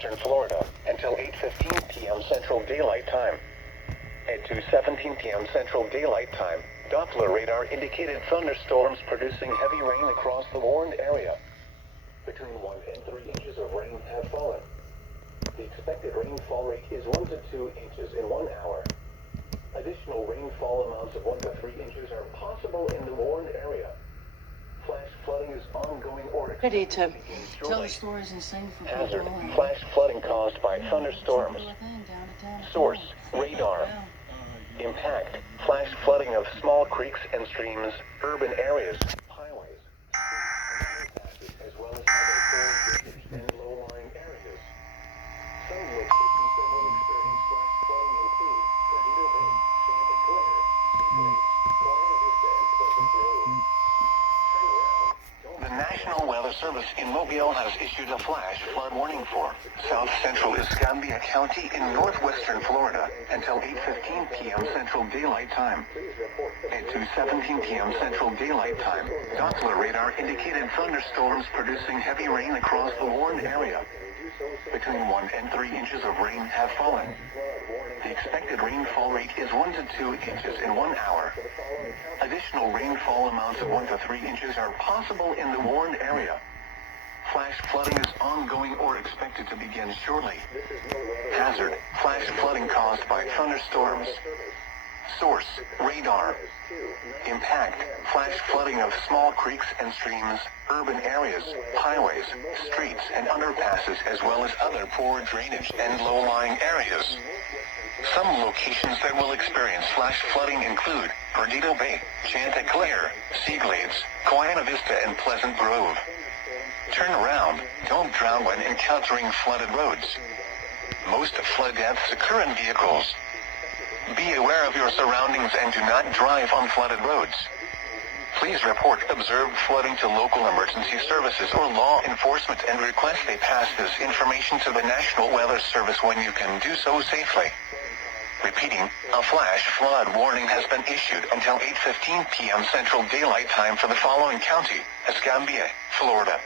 northwestern Florida until 8:15 p.m. Central Daylight Time. At 2:17 p.m. Central Daylight Time, Doppler radar indicated thunderstorms producing heavy rain across the warned area. Between 1 and 3 inches of rain have fallen. The expected rainfall rate is 1 to 2 inches in 1 hour. Additional rainfall amounts of 1 to 3 inches are possible in the warned area. Flash flooding is ongoing or Ready expected to to begin tell shortly. the stories and sing for Hazard, people. And flash flooding caused by thunderstorms. do a thing down to town. Source, radar. Impact, flash flooding of small creeks and streams, urban areas, highways, streets, and underpasses, as well as other poor drainage and low-lying areas. Some locations that will experience flash flooding include Perdido Bay, Chanticleer, Seaglades, Colina Vista, and Pleasant Grove. Turn around. The National Weather Service in Mobile has issued a flash flood warning for South Central Escambia County in northwestern Florida until 8:15 p.m. Central Daylight Time. At 2:17 p.m. Central Daylight Time, Doppler radar indicated thunderstorms producing heavy rain across the warned area. Between 1 and 3 inches of rain have fallen. The expected rainfall rate is 1 to 2 inches in 1 hour. Additional rainfall amounts of 1 to 3 inches are possible in the warned area. Flash flooding is ongoing or expected to begin shortly. Hazard, flash flooding caused by thunderstorms. Source, radar. Impact, flash flooding of small creeks and streams, urban areas, highways, streets, and underpasses, as well as other poor drainage and low-lying areas. Some locations that will experience flash flooding include Perdido Bay, Chanticleer, Seaglades, Colina Vista, and Pleasant Grove. Turn around, don't drown when encountering flooded roads. Most flood deaths occur in vehicles. Be aware of your surroundings and do not drive on flooded roads. Please report observed flooding to local emergency services or law enforcement and request they pass this information to the National Weather Service when you can do so safely. Repeating, a flash flood warning has been issued until 8:15 p.m. Central Daylight Time for the following county: Escambia, Florida.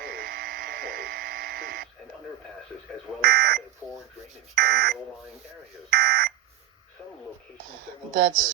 And underpasses, as well as other poor drainage and low-lying areas. Some locations that will That's